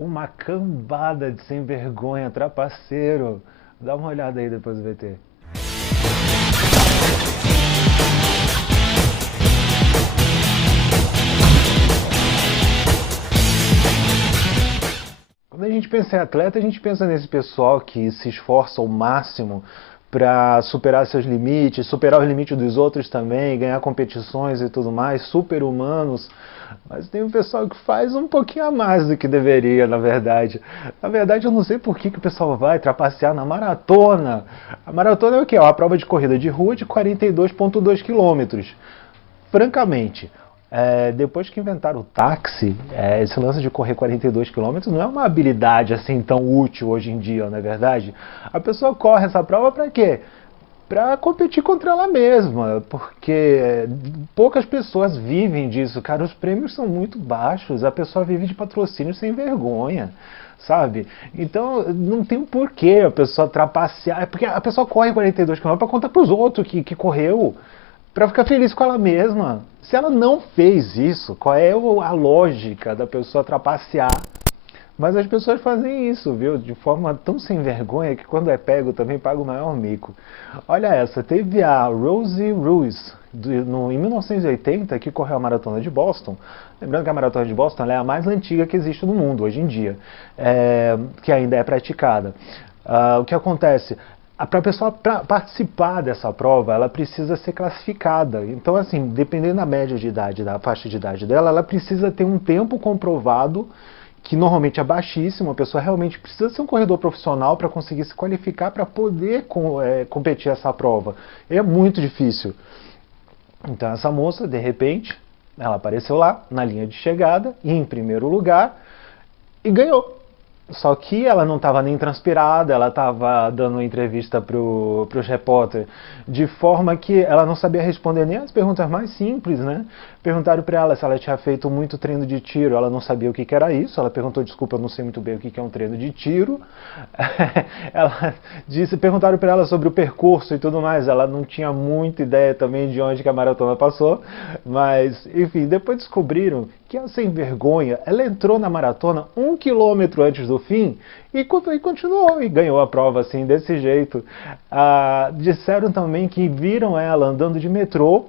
Uma cambada de sem vergonha, trapaceiro. Dá uma olhada aí depois do VT. Quando a gente pensa em atleta, a gente pensa nesse pessoal que se esforça ao máximo para superar seus limites, superar os limites dos outros também, ganhar competições e tudo mais, super-humanos. Mas tem um pessoal que faz um pouquinho a mais do que deveria, na verdade. Na verdade, eu não sei por que o pessoal vai trapacear na maratona. A maratona é o quê? É uma prova de corrida de rua de 42,2 quilômetros. Francamente, depois que inventaram o táxi, esse lance de correr 42 quilômetros não é uma habilidade assim tão útil hoje em dia, não é verdade? A pessoa corre essa prova para quê? Para competir contra ela mesma, porque poucas pessoas vivem disso, cara. Os prêmios são muito baixos, a pessoa vive de patrocínio sem vergonha, sabe? Então não tem um porquê a pessoa trapacear, porque a pessoa corre 42 quilômetros para contar para os outros que correu, para ficar feliz com ela mesma. Se ela não fez isso, qual é a lógica da pessoa trapacear? Mas as pessoas fazem isso, viu? De forma tão sem vergonha que quando é pego também paga o maior mico. Olha essa, teve a Rosie Ruiz, em 1980, que correu a Maratona de Boston. Lembrando que a Maratona de Boston é a mais antiga que existe no mundo hoje em dia, que ainda é praticada. O que acontece? Para a pessoa participar dessa prova, ela precisa ser classificada. Então, assim, dependendo da média de idade, da faixa de idade dela, ela precisa ter um tempo comprovado, que normalmente é baixíssimo. A pessoa realmente precisa ser um corredor profissional para conseguir se qualificar para poder competir essa prova. É muito difícil. Então, essa moça, de repente, ela apareceu lá, na linha de chegada, em primeiro lugar, e ganhou. Só que ela não estava nem transpirada, ela estava dando uma entrevista para os repórteres de forma que ela não sabia responder nem as perguntas mais simples, né? Perguntaram para ela se ela tinha feito muito treino de tiro, ela não sabia o que era isso, ela perguntou, desculpa, eu não sei muito bem o que é um treino de tiro. Perguntaram para ela sobre o percurso e tudo mais, ela não tinha muita ideia também de onde que a maratona passou, mas, enfim, depois descobriram que a sem vergonha, ela entrou na maratona 1 quilômetro antes do fim e continuou e ganhou a prova assim, desse jeito. Disseram também que viram ela andando de metrô,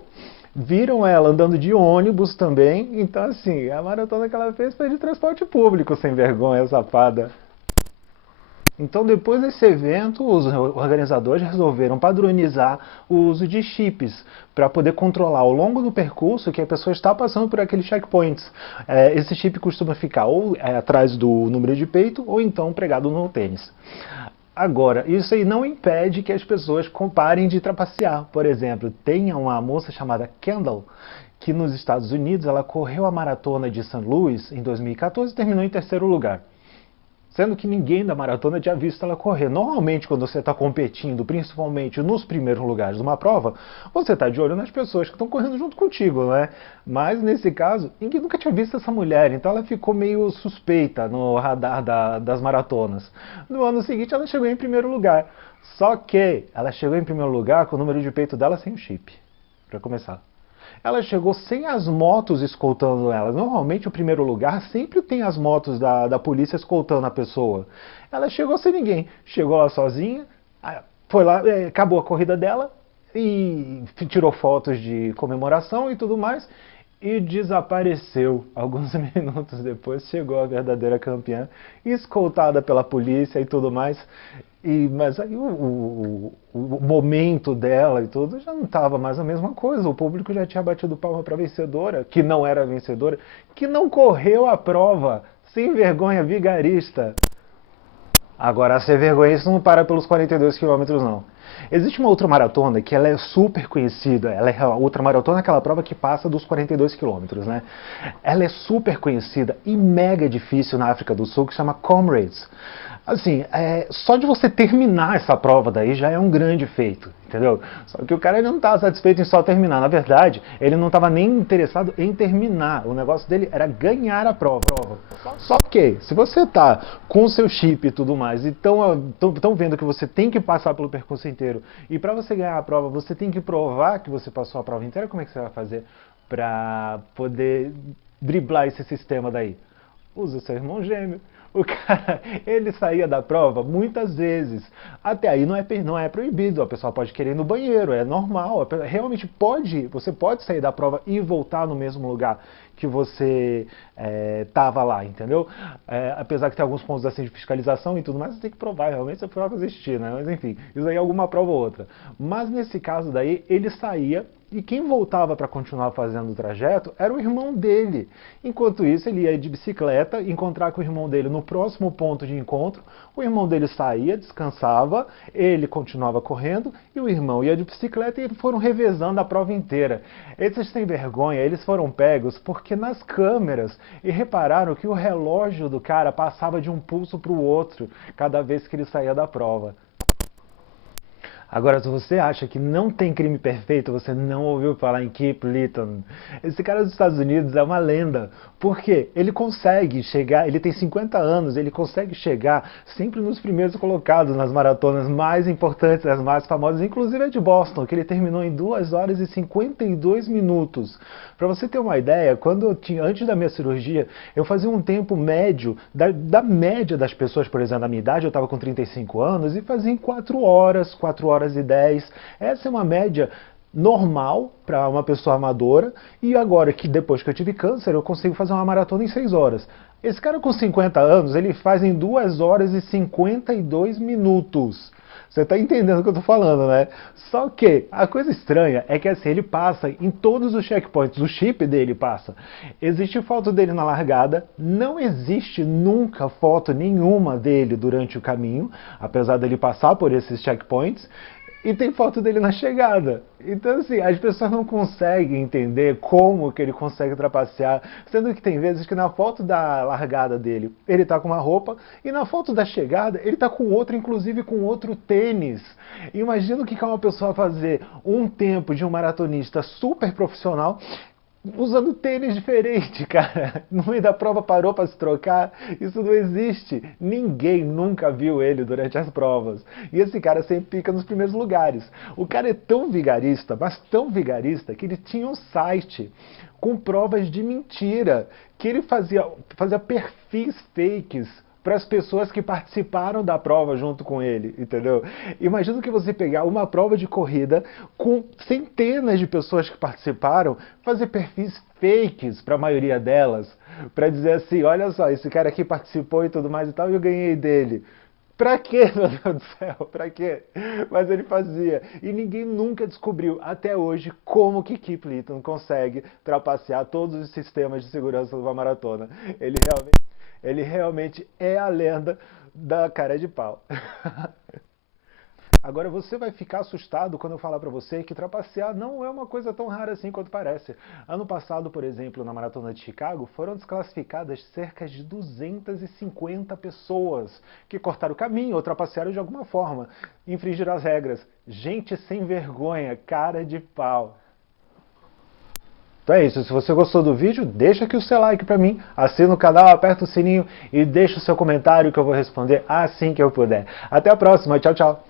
viram ela andando de ônibus também, então assim, a maratona que ela fez foi de transporte público, sem vergonha, safada. Então, depois desse evento, os organizadores resolveram padronizar o uso de chips para poder controlar ao longo do percurso que a pessoa está passando por aqueles checkpoints. Esse chip costuma ficar ou atrás do número de peito ou então pregado no tênis. Agora, isso aí não impede que as pessoas parem de trapacear. Por exemplo, tem uma moça chamada Kendall, que nos Estados Unidos ela correu a maratona de St. Louis em 2014 e terminou em terceiro lugar. Sendo que ninguém da maratona tinha visto ela correr. Normalmente, quando você está competindo, principalmente nos primeiros lugares de uma prova, você está de olho nas pessoas que estão correndo junto contigo, né? Mas, nesse caso, ninguém nunca tinha visto essa mulher, então ela ficou meio suspeita no radar das maratonas. No ano seguinte, ela chegou em primeiro lugar. Só que ela chegou em primeiro lugar com o número de peito dela sem o chip, para começar. Ela chegou sem as motos escoltando ela. Normalmente o primeiro lugar sempre tem as motos da polícia escoltando a pessoa. Ela chegou sem ninguém. Chegou lá sozinha, foi lá, acabou a corrida dela e tirou fotos de comemoração e tudo mais e desapareceu. Alguns minutos depois chegou a verdadeira campeã, escoltada pela polícia e tudo mais. Mas aí o momento dela e tudo já não estava mais a mesma coisa. O público já tinha batido palma para a vencedora, que não era a vencedora, que não correu a prova, sem vergonha, vigarista. Agora, a sem vergonha, isso não para pelos 42 quilômetros, não. Existe uma outra maratona que ela é super conhecida. Ela é a outra maratona, aquela prova que passa dos 42 quilômetros, né? Ela é super conhecida e mega difícil na África do Sul, que se chama Comrades. Assim, só de você terminar essa prova daí já é um grande feito, entendeu? Só que o cara ele não estava satisfeito em só terminar. Na verdade, ele não estava nem interessado em terminar. O negócio dele era ganhar a prova. Só que, se você está com o seu chip e tudo mais, e estão vendo que você tem que passar pelo percurso inteiro, e para você ganhar a prova, você tem que provar que você passou a prova inteira, como é que você vai fazer para poder driblar esse sistema daí? Usa seu irmão gêmeo. O cara, ele saía da prova muitas vezes. Até aí não é proibido, a pessoa pode querer ir no banheiro, é normal. Realmente pode, você pode sair da prova e voltar no mesmo lugar que você estava lá, entendeu? Apesar que tem alguns pontos assim de fiscalização e tudo mais, você tem que provar realmente se a prova existir, né? Mas enfim, isso aí é alguma prova ou outra. Mas nesse caso daí, ele saía e quem voltava para continuar fazendo o trajeto era o irmão dele. Enquanto isso, ele ia de bicicleta encontrar com o irmão dele no próximo ponto de encontro. O irmão dele saía, descansava, ele continuava correndo e o irmão ia de bicicleta e eles foram revezando a prova inteira. Esses sem vergonha, eles foram pegos porque nas câmeras e repararam que o relógio do cara passava de um pulso para o outro cada vez que ele saía da prova. Agora, se você acha que não tem crime perfeito, você não ouviu falar em Kip Litton. Esse cara dos Estados Unidos é uma lenda. Por quê? Ele consegue chegar, ele tem 50 anos, ele consegue chegar sempre nos primeiros colocados nas maratonas mais importantes, as mais famosas, inclusive a de Boston, que ele terminou em 2 horas e 52 minutos. Para você ter uma ideia, antes da minha cirurgia, eu fazia um tempo médio, da média das pessoas, por exemplo, da minha idade, eu estava com 35 anos, e fazia em 4 horas e 10. Essa é uma média normal para uma pessoa amadora, e agora que depois que eu tive câncer, eu consigo fazer uma maratona em 6 horas. Esse cara com 50 anos, ele faz em 2 horas e 52 minutos. Você está entendendo o que eu estou falando, né? Só que a coisa estranha é que assim, ele passa em todos os checkpoints, o chip dele passa. Existe foto dele na largada, não existe nunca foto nenhuma dele durante o caminho, apesar dele passar por esses checkpoints. E tem foto dele na chegada. Então, assim, as pessoas não conseguem entender como que ele consegue trapacear, sendo que tem vezes que na foto da largada dele, ele tá com uma roupa, e na foto da chegada, ele tá com outra, inclusive com outro tênis. Imagina o que é uma pessoa fazer um tempo de um maratonista super profissional, usando tênis diferente, cara. No meio da prova parou para se trocar. Isso não existe. Ninguém nunca viu ele durante as provas. E esse cara sempre fica nos primeiros lugares. O cara é tão vigarista, mas tão vigarista, que ele tinha um site com provas de mentira, que ele fazia perfis fakes para as pessoas que participaram da prova junto com ele, entendeu? Imagina que você pegar uma prova de corrida com centenas de pessoas que participaram, fazer perfis fakes para a maioria delas, para dizer assim, olha só, esse cara aqui participou e tudo mais e tal, e eu ganhei dele. Pra quê, meu Deus do céu? Pra quê? Mas ele fazia. E ninguém nunca descobriu, até hoje, como que Kip Litton consegue trapacear todos os sistemas de segurança de uma maratona. Ele realmente é a lenda da cara de pau. Agora você vai ficar assustado quando eu falar para você que trapacear não é uma coisa tão rara assim quanto parece. Ano passado, por exemplo, na Maratona de Chicago, foram desclassificadas cerca de 250 pessoas que cortaram o caminho ou trapacearam de alguma forma, infringiram as regras. Gente sem vergonha, cara de pau. Então é isso, se você gostou do vídeo, deixa aqui o seu like pra mim, assina o canal, aperta o sininho e deixa o seu comentário que eu vou responder assim que eu puder. Até a próxima, tchau, tchau!